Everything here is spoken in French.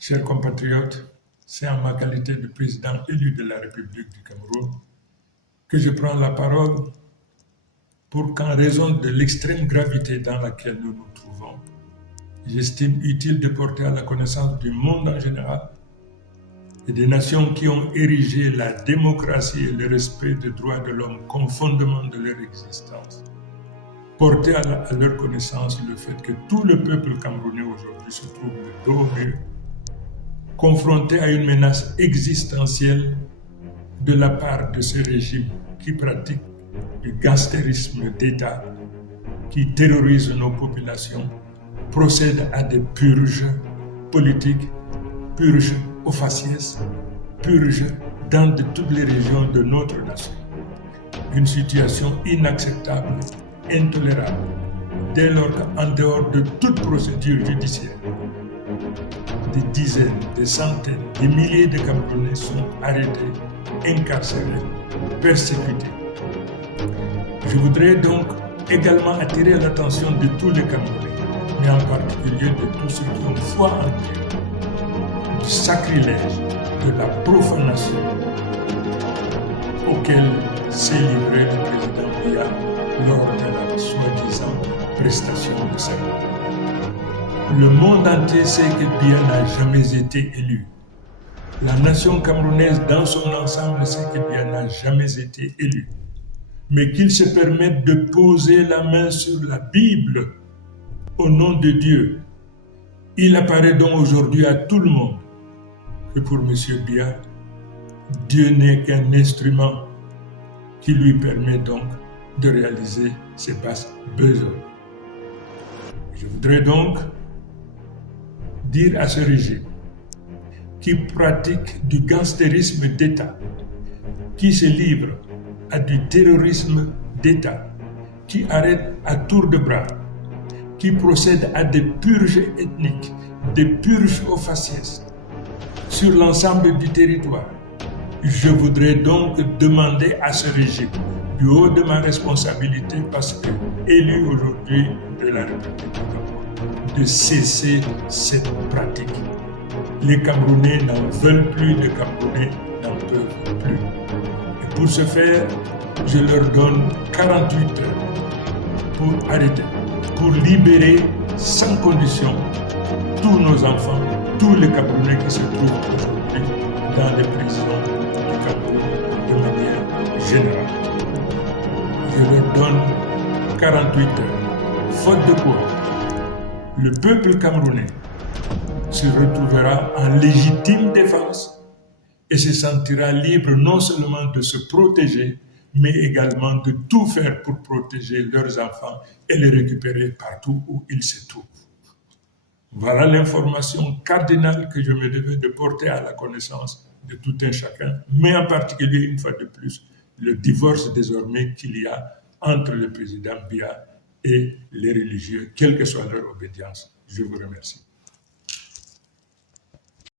Chers compatriotes, c'est en ma qualité de président élu de la République du Cameroun que je prends la parole pour qu'en raison de l'extrême gravité dans laquelle nous nous trouvons, j'estime utile de porter à la connaissance du monde en général et des nations qui ont érigé la démocratie et le respect des droits de l'homme comme fondement de leur existence. Porter à leur connaissance le fait que tout le peuple camerounais aujourd'hui se trouve le dos au mur, confronté à une menace existentielle de la part de ce régime qui pratique du gangstérisme d'État, qui terrorise nos populations, procède à des purges politiques, purges au faciès, purges dans toutes les régions de notre nation. Une situation inacceptable, intolérable, dès lors qu'en dehors de toute procédure judiciaire, des dizaines, des centaines, des milliers de Camerounais sont arrêtés, incarcérés, persécutés. Je voudrais donc également attirer l'attention de tous les Camerounais, mais en particulier de tous ceux qui ont foi en Dieu, du sacrilège, de la profanation auquel s'est livré le président Biya lors de la soi-disant prestation de serment. Le monde entier sait que Biya n'a jamais été élu. La nation camerounaise dans son ensemble sait que Biya n'a jamais été élu. Mais qu'il se permette de poser la main sur la Bible au nom de Dieu. Il apparaît donc aujourd'hui à tout le monde que pour M. Biya, Dieu n'est qu'un instrument qui lui permet donc de réaliser ses basses besognes. Je voudrais donc dire à ce régime qui pratique du gangstérisme d'État, qui se livre à du terrorisme d'État, qui arrête à tour de bras, qui procède à des purges ethniques, des purges au faciès sur l'ensemble du territoire. Je voudrais donc demander à ce régime, du haut de ma responsabilité, parce que élu aujourd'hui de la République du Cameroun, de cesser cette pratique. Les Camerounais n'en veulent plus, les Camerounais n'en peuvent plus. Et pour ce faire, je leur donne 48 heures pour arrêter, pour libérer sans condition tous nos enfants, tous les Camerounais qui se trouvent aujourd'hui dans les prisons du Cameroun de manière générale. Je leur donne 48 heures, faute de quoi le peuple camerounais se retrouvera en légitime défense et se sentira libre non seulement de se protéger, mais également de tout faire pour protéger leurs enfants et les récupérer partout où ils se trouvent. Voilà l'information cardinale que je me devais de porter à la connaissance de tout un chacun, mais en particulier, une fois de plus, le divorce désormais qu'il y a entre le président Biya et les religieux, quelle que soit leur obédience. Je vous remercie.